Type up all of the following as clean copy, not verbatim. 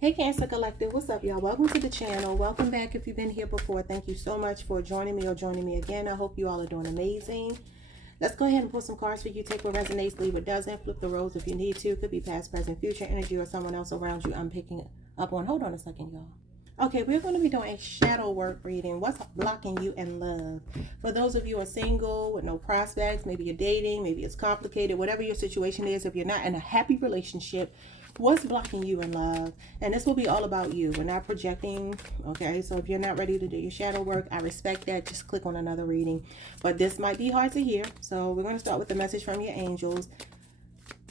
Hey Cancer Collective, what's up y'all? Welcome to the channel. Welcome back if you've been here before. Thank you so much for joining me or joining me again. I hope you all are doing amazing. Let's go ahead and pull some cards for you. Take what resonates, leave what doesn't. Flip the roles if you need to. Could be past, present, future energy or someone else around you I'm picking up on. Hold on a second, y'all. Okay, we're going to be doing a shadow work reading. What's blocking you in love? For those of you who are single with no prospects, maybe you're dating, maybe it's complicated, whatever your situation is, if you're not in a happy relationship, what's blocking you in love? And this will be all about you. We're not projecting, okay? So if you're not ready to do your shadow work, I respect that. Just click on another reading. But this might be hard to hear. So we're going to start with the message from your angels.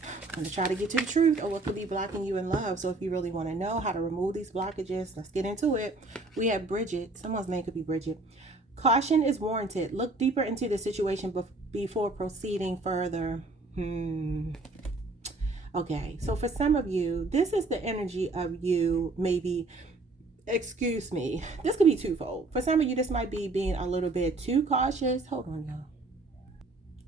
I'm going to try to get to the truth of what could be blocking you in love. So if you really want to know how to remove these blockages, let's get into it. We have Bridget. Someone's name could be Bridget. Caution is warranted. Look deeper into the situation before proceeding further. Okay, so for some of you, this is the energy of you maybe, excuse me, this could be twofold. For some of you, this might be being a little bit too cautious. Hold on, y'all.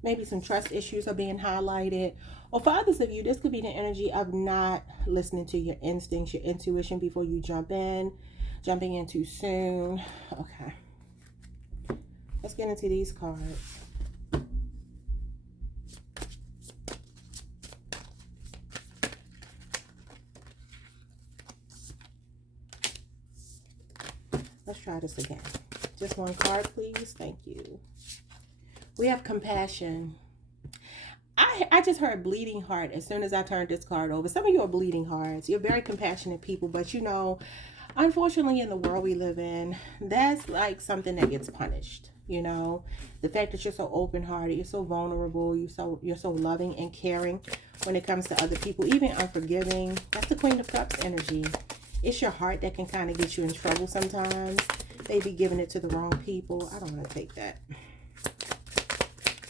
Maybe some trust issues are being highlighted. Or for others of you, this could be the energy of not listening to your instincts, your intuition before you jumping in too soon. Okay. Let's get into these cards. Let's try this again. Just one card, please. Thank you. We have compassion. I just heard bleeding heart as soon as I turned this card over. Some of you are bleeding hearts. You're very compassionate people, but you know, unfortunately in the world we live in, that's like something that gets punished. You know, the fact that you're so open-hearted, you're so vulnerable, you're so loving and caring when it comes to other people, even unforgiving. That's the Queen of Cups energy. It's your heart that can kind of get you in trouble sometimes. Maybe giving it to the wrong people. I don't want to take that.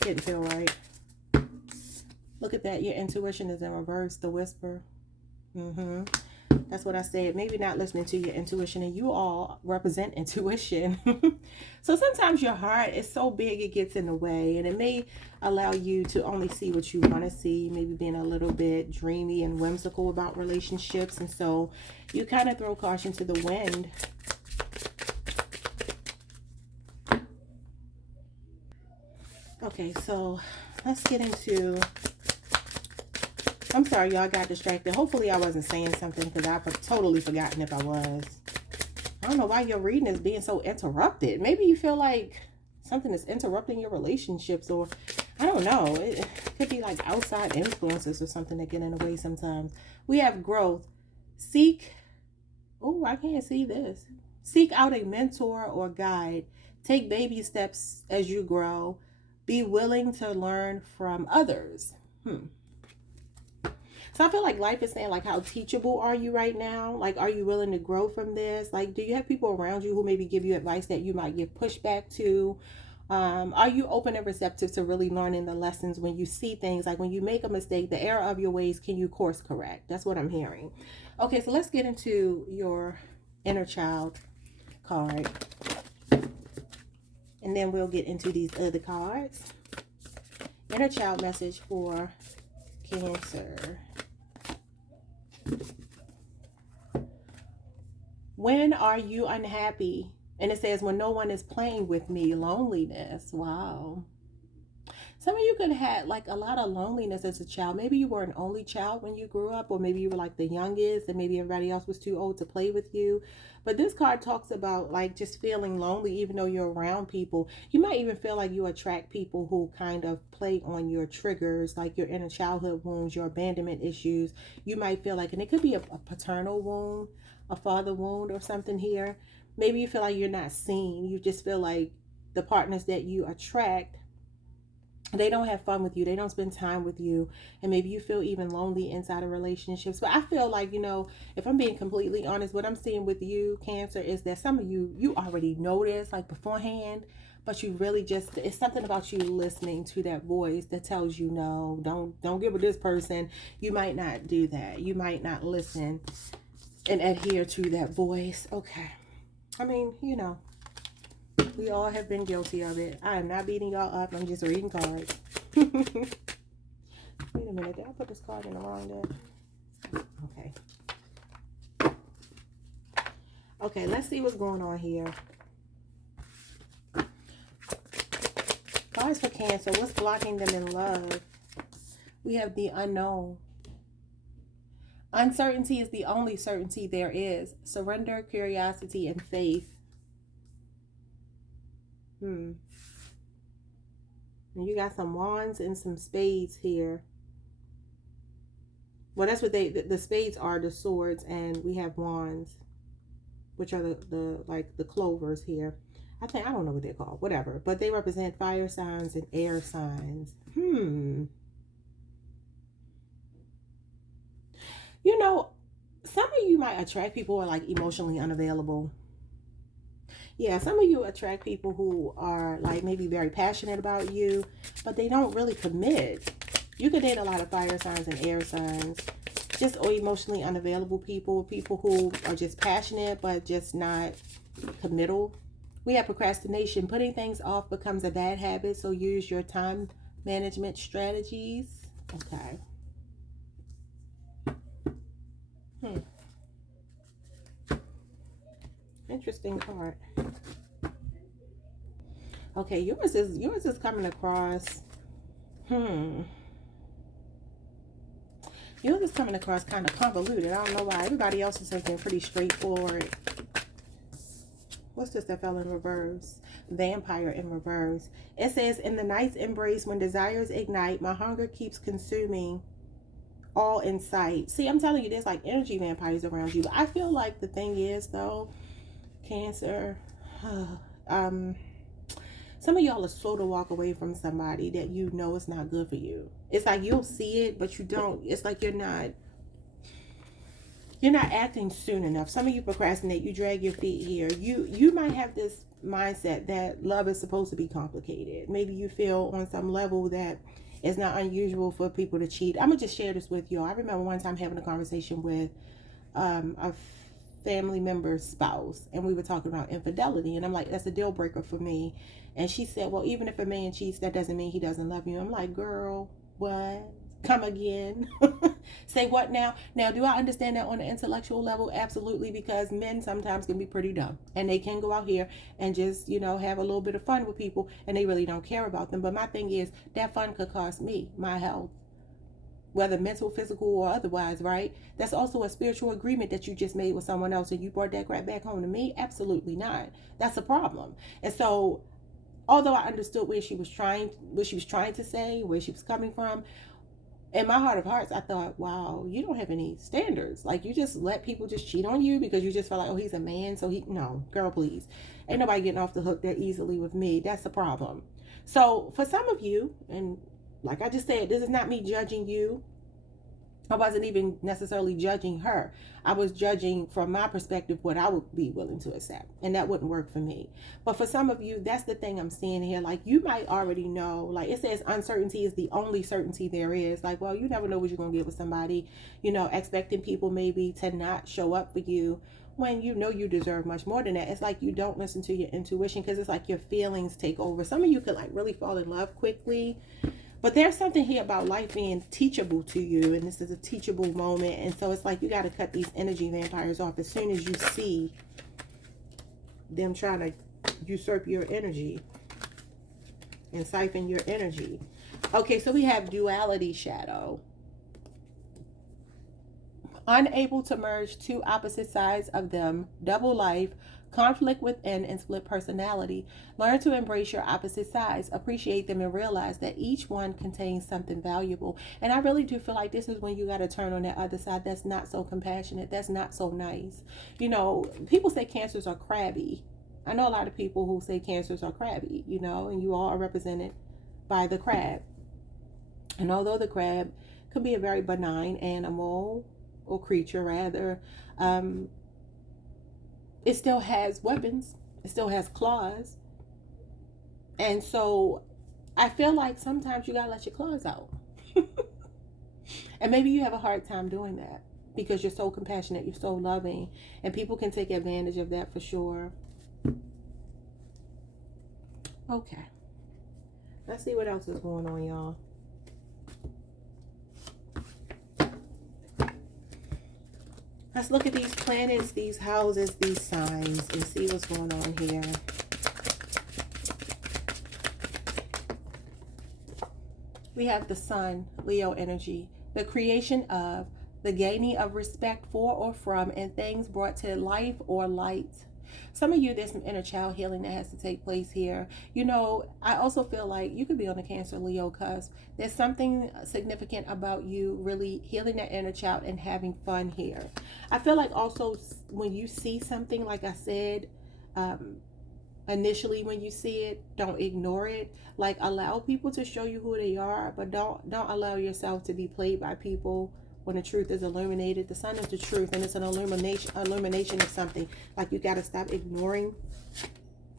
Didn't feel right. Look at that. Your intuition is in reverse. The whisper. That's what I said. Maybe not listening to your intuition, and you all represent intuition. So sometimes your heart is so big it gets in the way, and it may allow you to only see what you want to see, maybe being a little bit dreamy and whimsical about relationships, and so you kind of throw caution to the wind. Okay, so let's get into... I'm sorry, y'all got distracted. Hopefully I wasn't saying something because I've totally forgotten if I was. I don't know why your reading is being so interrupted. Maybe you feel like something is interrupting your relationships, or I don't know. It could be like outside influences or something that get in the way sometimes. We have growth. Seek... Oh, I can't see this. Seek out a mentor or guide. Take baby steps as you grow. Be willing to learn from others. So I feel like life is saying, like, how teachable are you right now? Like, are you willing to grow from this? Like, do you have people around you who maybe give you advice that you might give pushback to? Are you open and receptive to really learning the lessons when you see things? Like when you make a mistake, the error of your ways, can you course correct? That's what I'm hearing. Okay, so let's get into your inner child card. And then we'll get into these other cards. Inner child message for Cancer. When are you unhappy? And it says, when no one is playing with me, loneliness. Wow. Some of you could have had like a lot of loneliness as a child. Maybe you were an only child when you grew up, or maybe you were like the youngest and maybe everybody else was too old to play with you. But this card talks about like just feeling lonely even though you're around people. You might even feel like you attract people who kind of play on your triggers, like your inner childhood wounds, your abandonment issues. You might feel like, and it could be a paternal wound, a father wound or something here. Maybe you feel like you're not seen. You just feel like the partners that you attract, they don't have fun with you. They don't spend time with you. And maybe you feel even lonely inside of relationships. But I feel like, you know, if I'm being completely honest, what I'm seeing with you, Cancer, is that some of you already know this like beforehand, but you really just, it's something about you listening to that voice that tells you, no, don't get with this person. You might not do that. You might not listen and adhere to that voice. Okay. I mean, you know, we all have been guilty of it. I am not beating y'all up. I'm just reading cards. Wait a minute. Did I put this card in the wrong deck? Okay. Okay, let's see what's going on here. Cards for Cancer. What's blocking them in love? We have the unknown. Uncertainty is the only certainty there is. Surrender, curiosity, and faith. And you got some wands and some spades here. Well, that's what the spades are, the swords, and we have wands, which are the like the clovers here. I don't know what they're called, whatever, but they represent fire signs and air signs. You know, some of you might attract people who are like emotionally unavailable. Yeah, some of you attract people who are like maybe very passionate about you, but they don't really commit. You could date a lot of fire signs and air signs. Just emotionally unavailable people, people who are just passionate but just not committal. We have procrastination. Putting things off becomes a bad habit, so use your time management strategies. Okay. Interesting card. Okay, yours is coming across. Yours is coming across kind of convoluted. I don't know why. Everybody else's has been pretty straightforward. What's this that fell in reverse? Vampire in reverse. It says, in the night's embrace, when desires ignite, my hunger keeps consuming all in sight. See, I'm telling you, there's like energy vampires around you. But I feel like the thing is, though, Cancer, some of y'all are slow to walk away from somebody that you know is not good for you. It's like you'll see it, but you don't. It's like you're not acting soon enough. Some of you procrastinate. You drag your feet here. You might have this mindset that love is supposed to be complicated. Maybe you feel on some level that it's not unusual for people to cheat. I'm gonna just share this with y'all. I remember one time having a conversation with a family member's spouse, and we were talking about infidelity, and I'm like, that's a deal breaker for me. And she said, well, even if a man cheats, that doesn't mean he doesn't love you. I'm like, girl, what? Come again. Say what now? Now, do I understand that on an intellectual level? Absolutely, because men sometimes can be pretty dumb, and they can go out here and just, have a little bit of fun with people, and they really don't care about them. But my thing is, that fun could cost me my health, whether mental, physical, or otherwise, right? That's also a spiritual agreement that you just made with someone else, and you brought that crap back home to me? Absolutely not. That's a problem. And so, although I understood what she was trying to say, where she was coming from, in my heart of hearts, I thought, wow, you don't have any standards. Like, you just let people just cheat on you because you just feel like, oh, he's a man, so no, girl, please. Ain't nobody getting off the hook that easily with me. That's the problem. So for some of you, and like I just said, this is not me judging you. I wasn't even necessarily judging her. I was judging from my perspective what I would be willing to accept. And that wouldn't work for me. But for some of you, that's the thing I'm seeing here. Like, you might already know, like it says, uncertainty is the only certainty there is. Like, well, you never know what you're going to get with somebody, expecting people maybe to not show up for you when you know you deserve much more than that. It's like you don't listen to your intuition because it's like your feelings take over. Some of you could like really fall in love quickly. But there's something here about life being teachable to you, and this is a teachable moment. And so it's like you got to cut these energy vampires off as soon as you see them trying to usurp your energy and siphon your energy. Okay, so we have duality shadow. Unable to merge two opposite sides of them, double life, conflict within, and split personality. Learn to embrace your opposite sides, appreciate them, and realize that each one contains something valuable. And I really do feel like this is when you got to turn on that other side that's not so compassionate, that's not so nice. People say cancers are crabby. I know a lot of people who say cancers are crabby, and you all are represented by the crab. And although the crab could be a very benign animal, or creature rather, it still has weapons, it still has claws. And so I feel like sometimes you gotta let your claws out. And maybe you have a hard time doing that because you're so compassionate, you're so loving, and people can take advantage of that for sure. Okay, let's see what else is going on, y'all. Let's look at these planets, these houses, these signs, and see what's going on here. We have the sun, Leo energy, the creation of, the gaining of respect for or from, and things brought to life or light. Some of you, there's some inner child healing that has to take place here. You know, I also feel like you could be on the Cancer Leo cusp. There's something significant about you really healing that inner child and having fun here. I feel like also when you see something, like I said, initially when you see it, don't ignore it. Like, allow people to show you who they are, but don't allow yourself to be played by people when the truth is illuminated. The sun is the truth, and it's an illumination of something. Like, you got to stop ignoring.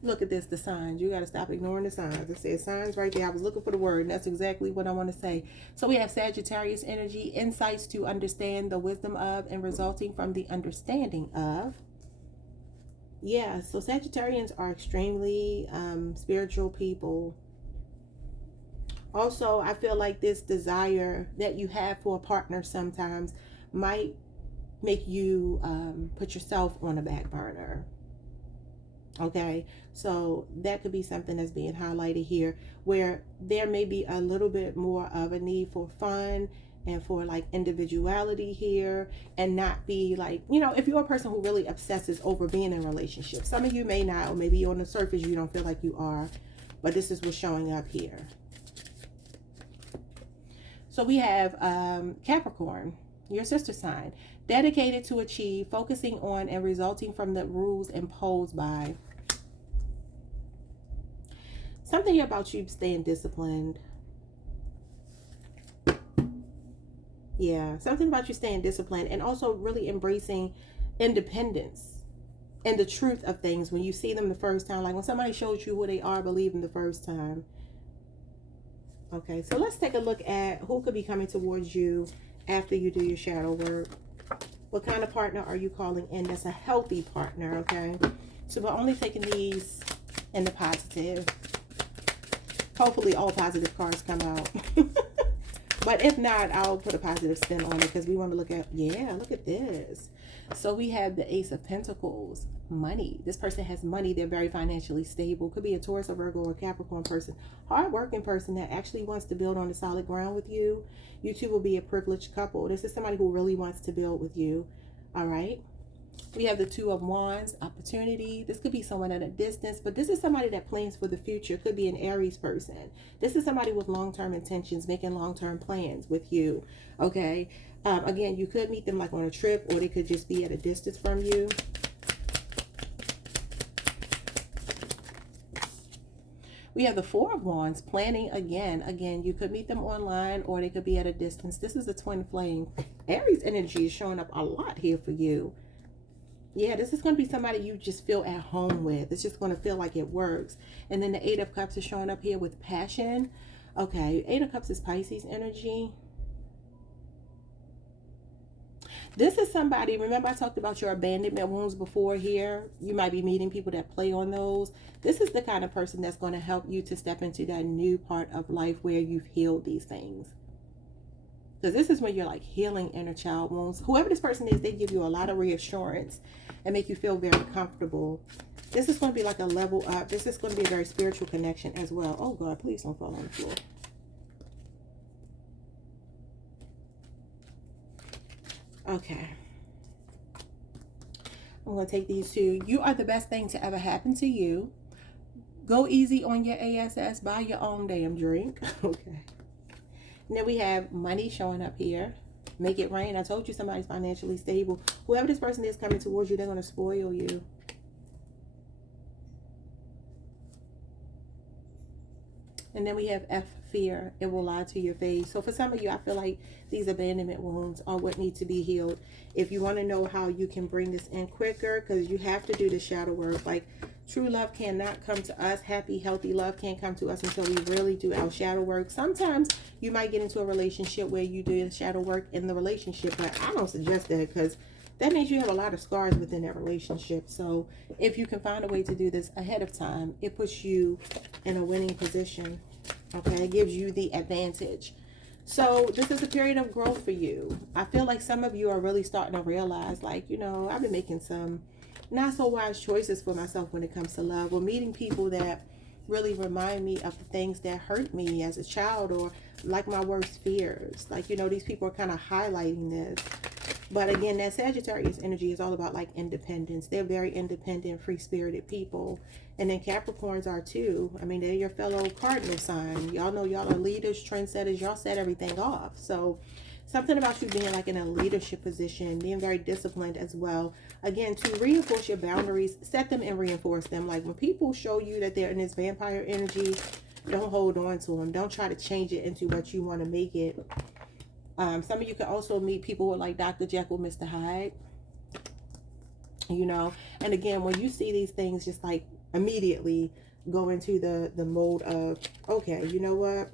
Look at this, the signs. You got to stop ignoring the signs. It says signs right there. I was looking for the word, and that's exactly what I want to say. So we have Sagittarius energy, insights to understand the wisdom of and resulting from the understanding of. Yeah, so Sagittarians are extremely spiritual people. Also, I feel like this desire that you have for a partner sometimes might make you put yourself on a back burner. Okay, so that could be something that's being highlighted here, where there may be a little bit more of a need for fun and for like individuality here, and not be like, you know, if you're a person who really obsesses over being in a relationship. Some of you may not, or maybe on the surface you don't feel like you are, but this is what's showing up here. So we have Capricorn, your sister sign, dedicated to achieve, focusing on and resulting from the rules imposed by. Something here about you staying disciplined. Yeah, something about you staying disciplined, and also really embracing independence and the truth of things when you see them the first time. Like when somebody shows you who they are, believe them the first time. Okay, so let's take a look at who could be coming towards you after you do your shadow work. What kind of partner are you calling in that's a healthy partner, okay? So we're only taking these in the positive. Hopefully all positive cards come out. But if not, I'll put a positive spin on it because we want to look at, yeah, look at this. So we have the Ace of Pentacles, money. This person has money. They're very financially stable. Could be a Taurus, a Virgo, or a Capricorn person. Hardworking person that actually wants to build on the solid ground with you. You two will be a privileged couple. This is somebody who really wants to build with you. All right. We have the Two of Wands, opportunity. This could be someone at a distance, but this is somebody that plans for the future. Could be an Aries person. This is somebody with long-term intentions, making long-term plans with you. Okay. Again, you could meet them like on a trip, or they could just be at a distance from you. We have the Four of Wands, planning again. Again, you could meet them online, or they could be at a distance. This is a twin flame. Aries energy is showing up a lot here for you. Yeah, this is going to be somebody you just feel at home with. It's just going to feel like it works. And then the Eight of Cups is showing up here with passion. Okay, Eight of Cups is Pisces energy. This is somebody, remember I talked about your abandonment wounds before here? You might be meeting people that play on those. This is the kind of person that's going to help you to step into that new part of life where you've healed these things. Because this is when you're like healing inner child wounds. Whoever this person is, they give you a lot of reassurance and make you feel very comfortable. This is going to be like a level up. This is going to be a very spiritual connection as well. Oh God, please don't fall on the floor. Okay. I'm going to take these two. You are the best thing to ever happen to you. Go easy on your ASS. Buy your own damn drink. Okay. And then we have money showing up here. Make it rain. I told you somebody's financially stable. Whoever this person is coming towards you, they're going to spoil you. And then we have F, fear. It will lie to your face. So for some of you, I feel like these abandonment wounds are what need to be healed. If you want to know how you can bring this in quicker, because you have to do the shadow work. Like, true love cannot come to us. Happy, healthy love can't come to us until we really do our shadow work. Sometimes you might get into a relationship where you do the shadow work in the relationship, but I don't suggest that because that means you have a lot of scars within that relationship. So if you can find a way to do this ahead of time, it puts you in a winning position. Okay, it gives you the advantage. So this is a period of growth for you. I feel like some of you are really starting to realize, like, I've been making some not so wise choices for myself when it comes to love, or meeting people that really remind me of the things that hurt me as a child, or like my worst fears. Like, these people are kind of highlighting this. But again, that Sagittarius energy is all about like independence. They're very independent, free-spirited people. And then Capricorns are too. I mean, they're your fellow cardinal sign. Y'all know y'all are leaders, trendsetters. Y'all set everything off. So something about you being like in a leadership position, being very disciplined as well. Again, to reinforce your boundaries, set them and reinforce them. Like when people show you that they're in this vampire energy, don't hold on to them. Don't try to change it into what you want to make it. Some of you can also meet people who are like Dr. Jekyll, Mr. Hyde, and again, when you see these things, just like immediately go into the mode of, okay, you know what?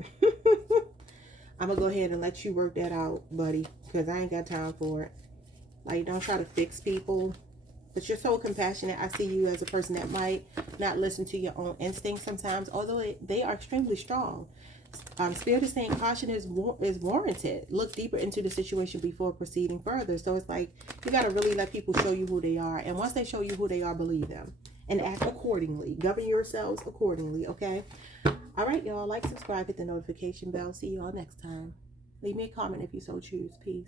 I'm gonna go ahead and let you work that out, buddy, because I ain't got time for it. Like, don't try to fix people, but you're so compassionate. I see you as a person that might not listen to your own instincts sometimes, although they are extremely strong. Spirit is saying caution is warranted. Look deeper into the situation before proceeding further. So it's like you got to really let people show you who they are. And once they show you who they are, believe them and act accordingly. Govern yourselves accordingly, okay? All right, y'all. Like, subscribe, hit the notification bell. See you all next time. Leave me a comment if you so choose. Peace.